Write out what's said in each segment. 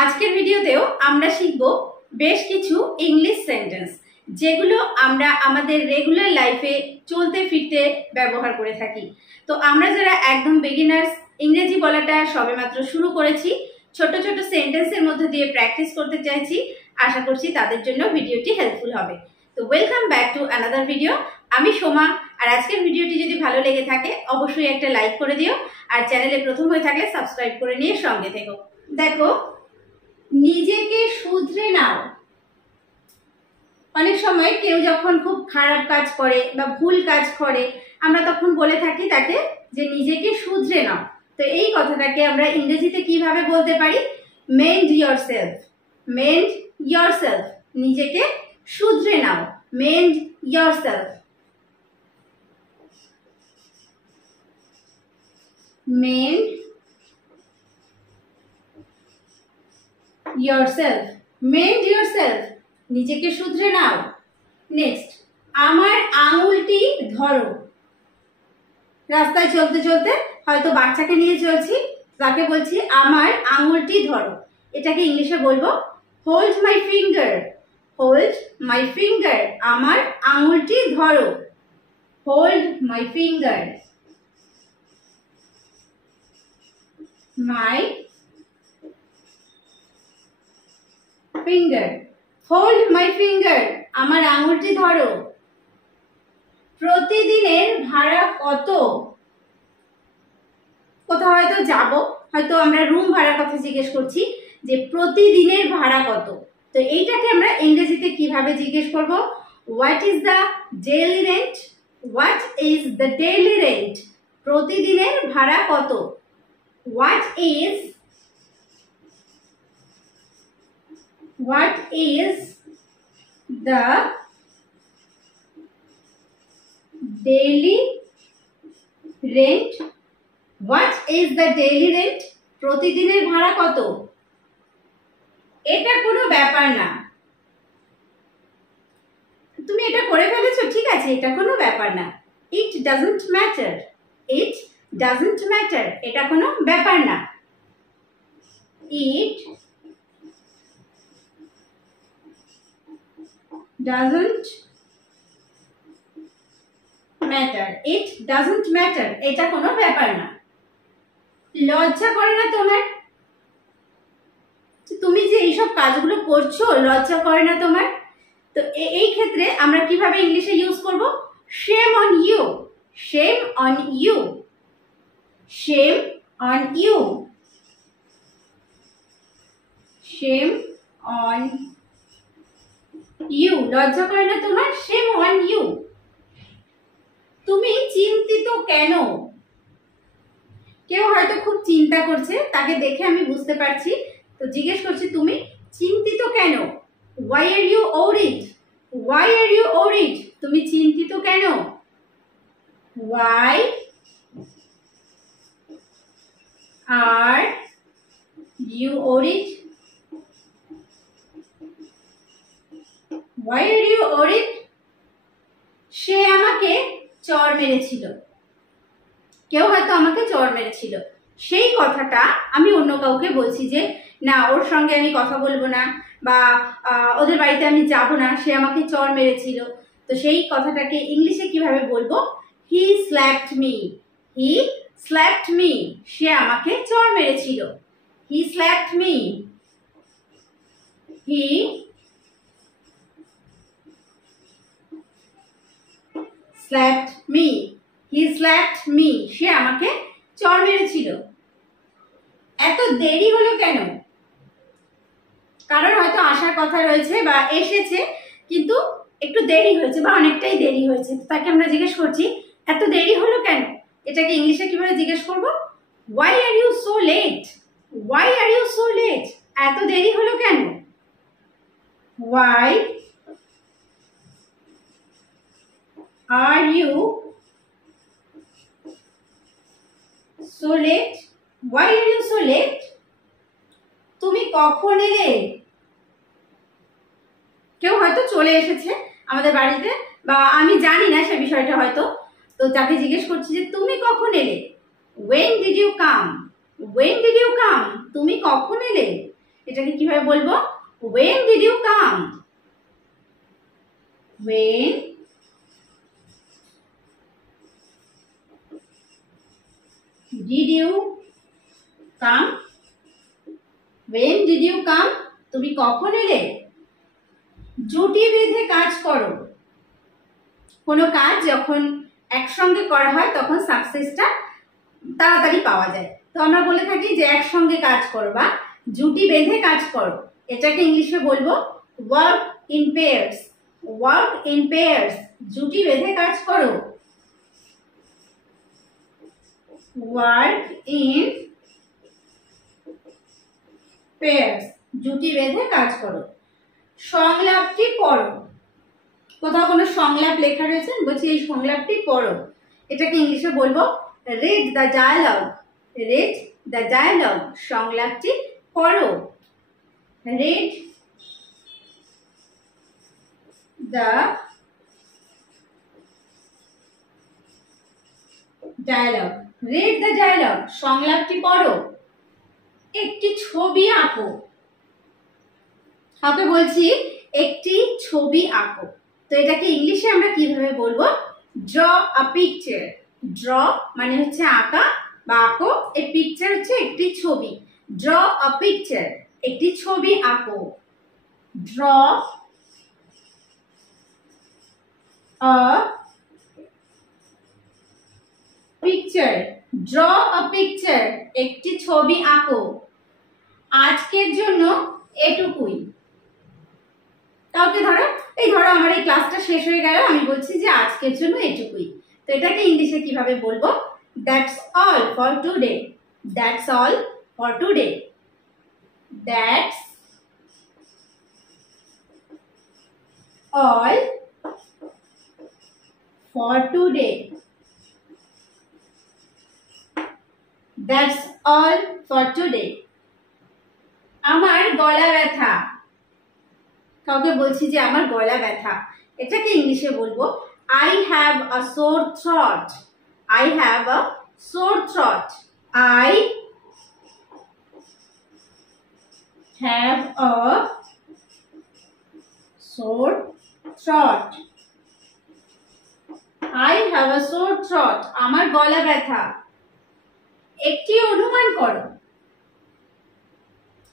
আজকের ভিডিওতেও আমরা শিখব বেশ কিছু ইংলিশ সেন্টেন্স যেগুলো আমরা আমাদের রেগুলার লাইফে চলতে ফিরতে ব্যবহার করে থাকি। তো আমরা যারা একদম বিগিনার্স, ইংরেজি বলাটা সবেমাত্র শুরু করেছি, ছোট ছোট সেন্টেন্সের মধ্যে দিয়ে প্র্যাকটিস করতে চাইছি, আশা করছি তাদের জন্য ভিডিওটি হেল্পফুল হবে। তো welcome back to another video. আমি সোমা, আর আজকের ভিডিওটি যদি ভালো লেগে থাকে অবশ্যই একটা লাইক করে দিও, আর চ্যানেলে প্রথম হয়ে থাকলে সাবস্ক্রাইব করে নিয়ে সঙ্গে থেকো। দেখো, নিজেকে শুধরে নাও। অনেক সময় কেউ যখন খুব খারাপ কাজ করে বা ভুল কাজ করে, আমরা তখন বলে থাকি তাকে যে নিজেকে শুধরে নাও। তো এই কথাটাকে আমরা ইংরেজিতে কিভাবে বলতে পারি? Mend yourself. মেন্ড ইয়োরসেলফ, নিজেকে শুধরে নাও। Mend yourself. Mend yourself, mend yourself, নিজেকে শুধরে নাও। নেক্সট, আমার আঙুলটি ধরো। রাস্তায় চলতে চলতে হয়তো বাচ্চাকে নিয়ে চলছি, তাকে বলছি আমার আঙুলটি ধরো। এটাকে ইংলিশে বলবো hold my finger. Hold my finger, আমার আঙুলটি ধরো। Hold my finger. My finger. Hold my finger, আমার আঙুলটি ধরো। প্রতিদিনের ভাড়া কত? কোথাও হয়তো যাব, হয়তো আমরা রুম ভাড়ার কথা জিজ্ঞেস করছি যে প্রতিদিনের ভাড়া কত। তো এইটাকে আমরা ইংরেজিতে কিভাবে জিজ্ঞেস করব? What is the daily rent? What is the daily rent? প্রতিদিনের ভাড়া কত? What is the daily rent? What is the daily rent? প্রতিদিনের ভাড়া কত? এটা কোনো ব্যাপার না। তুমি এটা করে ফেলেছো, ঠিক আছে, এটা কোনো ব্যাপার না। It doesn't matter. It doesn't matter. এটা কোনো ব্যাপার না। It doesn't matter. It doesn't matter. এটা কোনো ব্যাপার না। লজ্জা করে না তোমার? তুমি যে এইসব কাজগুলো করছো, লজ্জা করে না তোমার? তো এই ক্ষেত্রে আমরা কিভাবে ইংলিশে ইউজ করব? shame on you. shame on you. shame on you. shame on you. লজ্জা করে না তোমার? shame on you. তুমি চিন্তিত কেন? কেউ হয়তো খুব চিন্তা করছে, তাকে দেখে আমি বুঝতে পারছি, তো জিজ্ঞেস করছি তুমি চিন্তিত কেন? why are you worried? why are you worried? তুমি চিন্তিত কেন? why are you worried? why are you worried? সে আমাকে চড় মেরেছিল। কেউ হয়তো আমাকে চড় মেরেছিল, সেই কথাটা আমি অন্য কাউকে বলছি যে না, ওর সঙ্গে আমি কথা বলবো না, বা ওদের বাড়িতে আমি যাব না, সে আমাকে চড় মেরেছিল। তো সেই কথাটাকে ইংলিশে কিভাবে বলবো? He slapped me. He slapped me, সে আমাকে চড় মেরেছিল। He slapped me. He slapped me. He slapped me. সে আমাকে চড় মেরেছিল। এত দেরি হলো কেন? কারণ হয়তো আসার কথা রয়েছে বা এসেছে, কিন্তু একটু দেরি হয়েছে বা অনেকটাই দেরি হয়েছে। তাকে আমরা জিজ্ঞেস করছি এত দেরি হলো কেন? এটাকে ইংলিশে কিভাবে জিজ্ঞেস করব? why are you so late? why are you so late? এত দেরি হলো কেন? why are you so late? why are you so late? তুমি কখন এলে? কেউ হয়তো চলে এসেছে আমাদের বাড়িতে, বা আমি জানি না সে বিষয়টা হয়তো, তো তাকে জিজ্ঞেস করছি যে তুমি কখন এলে? when did you come? when did you come? তুমি কখন এলে? এটাকে কিভাবে বলবো? When did you come? When did you come? When did you come? তুমি কখন এলে? জুটি বেঁধে কাজ করো। কোনো কাজ যখন একসঙ্গে করা হয় তখন সাকসেসটা তাড়াতাড়ি পাওয়া যায়। তো আমরা বলে থাকি যে একসঙ্গে কাজ করো বা জুটি বেঁধে কাজ করো। এটাকে ইংলিশে বলবো work in pairs. Work in pairs, জুটি বেঁধে কাজ করো। ওয়ার্ক ইন পেয়ার্স, জুটি বেঁধে কাজ করো। সংলাপটি পড়ো। কোথাও কোনো সংলাপ লেখা রয়েছে, বলছি এই সংলাপটি পড়ো। এটাকে ইংলিশে বলবো read the dialogue. Read the dialogue, সংলাপটি পড়ো। Read the dialogue. Read the dialogue, সংলাপটি পড়ো। একটি ছবি আঁকো। কাউকে বলছি একটি ছবি আঁকো, তো এটাকে ইংলিশে আমরা কিভাবে বলবো? ড্র আ পিকচার। ড্র মানে হচ্ছে আঁকা বা আঁকো, এ পিকচার হচ্ছে একটি ছবি। ড্র আ পিকচার, একটি ছবি আঁকো। ড্র আ পিকচার। ড্র আ পিকচার, একটি ছবি আঁকো। আজকের জন্য এটুকুই। কাউকে ধরো, এই ধরো আমার এই ক্লাসটা শেষ হয়ে গেল, আমি বলছি যে আজকের জন্য এটুকুই। তো এটাকে ইংলিশে কিভাবে বলবো? That's all for today. That's all for today. That's all for today. That's all for today. আমার গলা ব্যথা। কাউকে বলছি যে আমার গলা ব্যথা, এটাকে ইংলিশে বলবো I have a sore throat. I have a sore throat. I have a sore throat. I have a sore throat. আমার গলা ব্যথা। একটি অনুমান করো।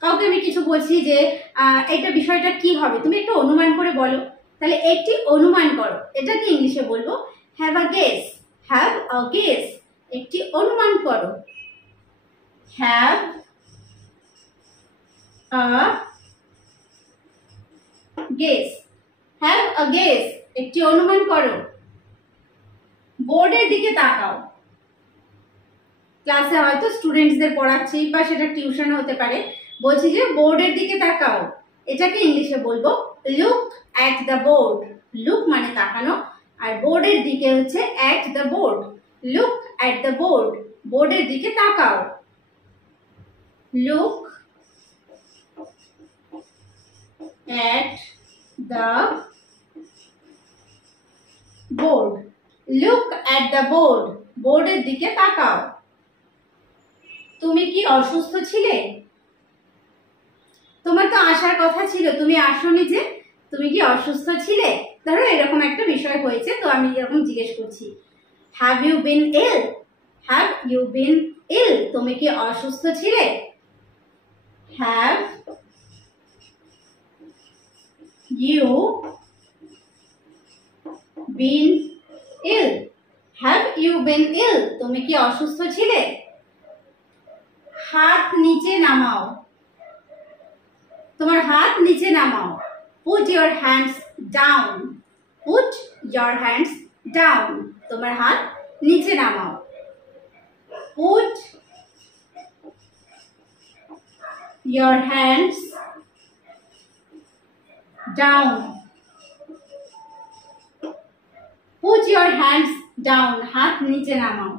কাউকে আমি কিছু বলছি যে এটা বিষয়টা কি হবে, তুমি একটু অনুমান করে বলো। তাহলে একটি অনুমান করো, এটাকে ইংলিশে বলবো have a guess. Have a guess, একটি অনুমান করো। Have a guess. Have a guess, একটি অনুমান করো। বোর্ডের দিকে তাকাও। ক্লাসে হয়তো স্টুডেন্টসদের পড়াচ্ছি বা সেটা টিউশন হতে পারে, বলছি যে বোর্ডের দিকে তাকাও। এটাকে ইংলিশে বলবো look at the board. Look মানে তাকানো, আর বোর্ডের দিকে হচ্ছে at the board. Look at the board, বোর্ডের দিকে তাকাও। Look at the board. Look at the board, বোর্ডের দিকে তাকাও। তুমি কি অসুস্থ ছিলে? তোমার তো আসার কথা ছিল, তুমি আসোনি যে, তুমি কি অসুস্থ ছিলে? ধরো এরকম একটা বিষয় হয়েছে, তো আমি এরকম জিজ্ঞেস করছি have you been ill? Have you been ill, তুমি কি অসুস্থ ছিলে? Have you been ill? Have you been ill, তুমি কি অসুস্থ ছিলে? হাত নিচে নামাও। তোমার হাত নিচে নামাও। Put your hands down. Put your hands down. তোমার হাত নিচে নামাও। Put your hands down. Put your hands down. হাত নিচে নামাও।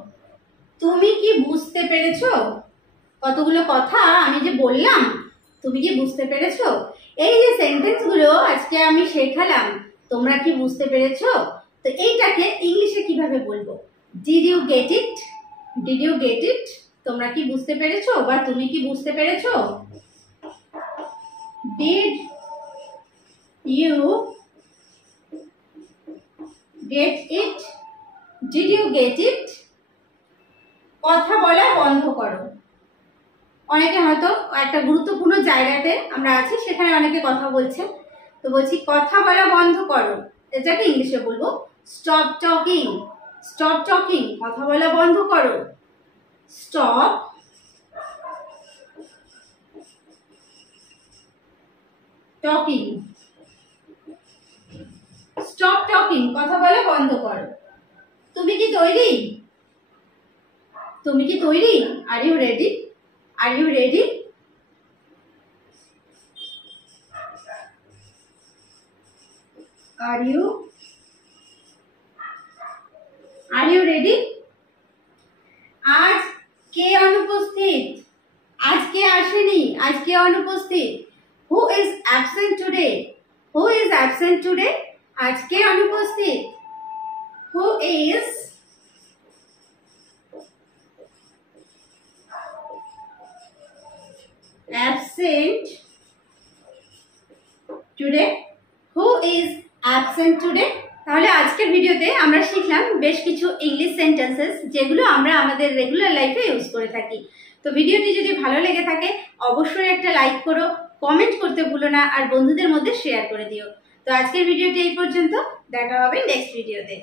তুমি কি বুঝতে পেরেছো? কতগুলো কথা আমি যে বললাম, তুমি কি বুঝতে পেরেছো? এই যে সেন্টেন্সগুলো আজকে আমি শেখালাম, তোমরা কি বুঝতে পেরেছো? তো এইটাকে ইংলিশে কিভাবে বলবো? Did you get it? Did you get it? তোমরা কি বুঝতে পেরেছো বা তুমি কি বুঝতে পেরেছো? Did you get it? Did you get it? কথা বলা বন্ধ করো। অনেকে হয়তো একটা গুরুত্বপূর্ণ জায়গাতে আমরা আছি, সেখানে অনেকে কথা বলছে, তো বলছি কথা বলা বন্ধ করো, এটাকে ইংলিশে বলবো স্টপ টকিং। স্টপ টকিং, কথা বলা বন্ধ করো। Stop talking. স্টপ টকিং, কথা বলা বন্ধ করো। তুমি কি তৈরি? তুমি কি তৈরি? Are you ready? Are you ready? Are you ready? আজ কে অনুপস্থিত? আজ কে আসেনি? আজ কে অনুপস্থিত? Who is absent today? Who is absent today? আজ কে অনুপস্থিত? Who is absent today? Who is absent today? তাহলে আজকের ভিডিওতে আমরা শিখলাম বেশ কিছু ইংলিশ সেন্টেন্সেস যেগুলো আমরা আমাদের রেগুলার লাইফে ইউজ করে থাকি। তো ভিডিওটি যদি ভালো লেগে থাকে অবশ্যই একটা লাইক করো, কমেন্ট করতে ভুলো না, আর বন্ধুদের মধ্যে শেয়ার করে দিও। তো আজকের ভিডিওটি এই পর্যন্ত, দেখা হবে নেক্সট ভিডিওতে।